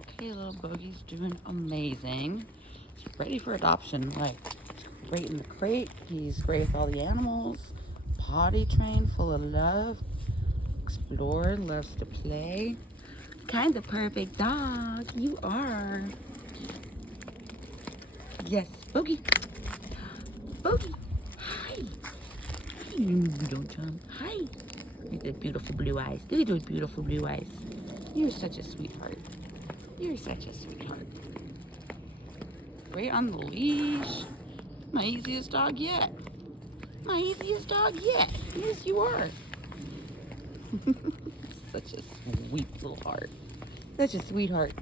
Okay, little Bogey's doing amazing. He's ready for adoption. Like, great in the crate. He's great with all the animals. Potty trained, full of love. Explorer, loves to play. Kind of perfect dog. You are. Yes, Bogey. Bogey. Hi. Hi, you little chum. Hi. Look at the beautiful blue eyes. Look at those beautiful blue eyes. You're such a sweetheart. You're such a sweetheart. Great on the leash. My easiest dog yet. My easiest dog yet. Yes, you are. Such a sweet little heart. Such a sweetheart.